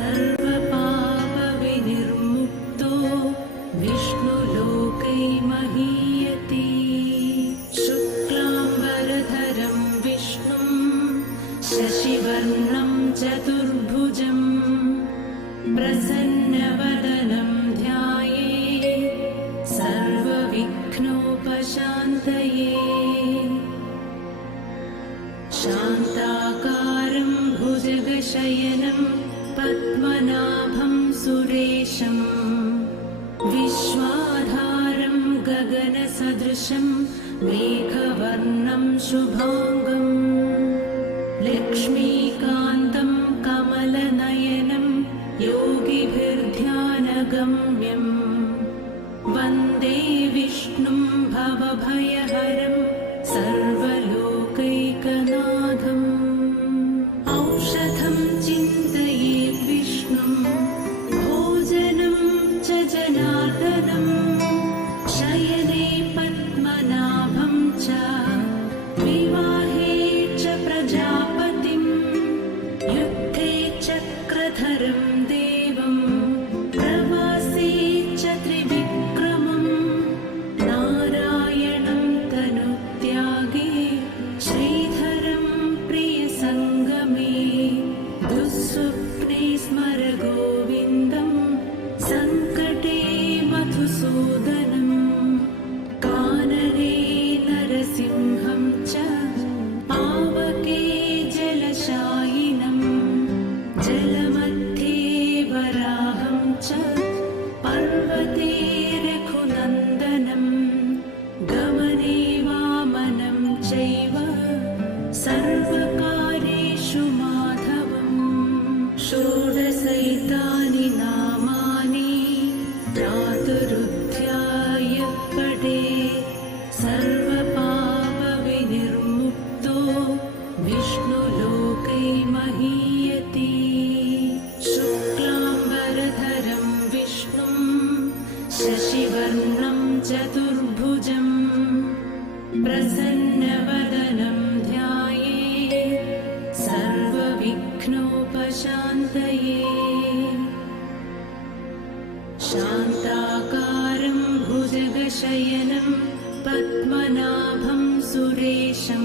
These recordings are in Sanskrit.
सर्वपापविनिर्मुक्तो विष्णुलोकै महीयते। शुक्लाम्बरधरं विष्णुं शशिवर्णं चतुर्भुजं प्रसन्नवदनं ध्यायेत् सर्वविघ्नोपशान्तये। शान्ताकारं भुजगशयनं पद्मनाभं सुरेशं विश्वाधारं गगनसदृशं मेघवर्णं शुभांगं लक्ष्मीकान्तं कमलनयनं योगिभिर्ध्यानगम्यं वन्दे विष्णुं भवभयहरं सर्वलोकैकनाथम्। औषधं चिन्तयेत् विष्णुं भोजनं च जनार्दनं शयने पद्मनाभं च विवाहे च प्रजापतिं युद्धे चक्रधरं देवं प्रवासे च त्रिविक्रमं नारायणं तनुत्यागे श्रीधरं प्रियसङ्गमे दुःस्वप्ने स्मर गोविन्दं सङ्कटे मधुसूदनं कानने नरसिंहं च पावके जलशायिनं जलमध्ये वराहं च पर्वते रघुनन्दनं गमने वामनं चैव सर्वकार्येषु माधवम्। षोडशैतानि नामानि प्रातरुत्थाय पठेत् सर्वपापविनिर्मुक्तो विष्णुलोकै महीयते। शुक्लाम्बरधरं विष्णुं शशिवर्णं चतुर्भुजं प्रसन्नवदनं ध्यायेत् सर्वविघ्नोपशान्तये। शान्ताकारं भुजगशयनं पद्मनाभं सुरेशं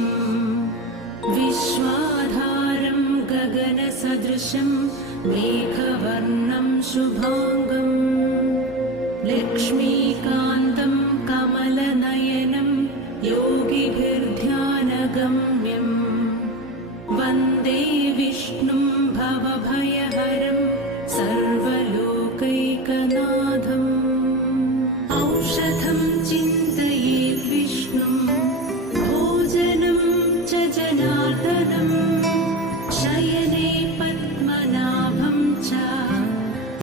विश्वाधारं गगनसदृशं मेघवर्णं शुभांगं लक्ष्मीकान्तं कमलनयनं योगिभिर्ध्यानगम्यं वन्दे विष्णुं भवभयहरं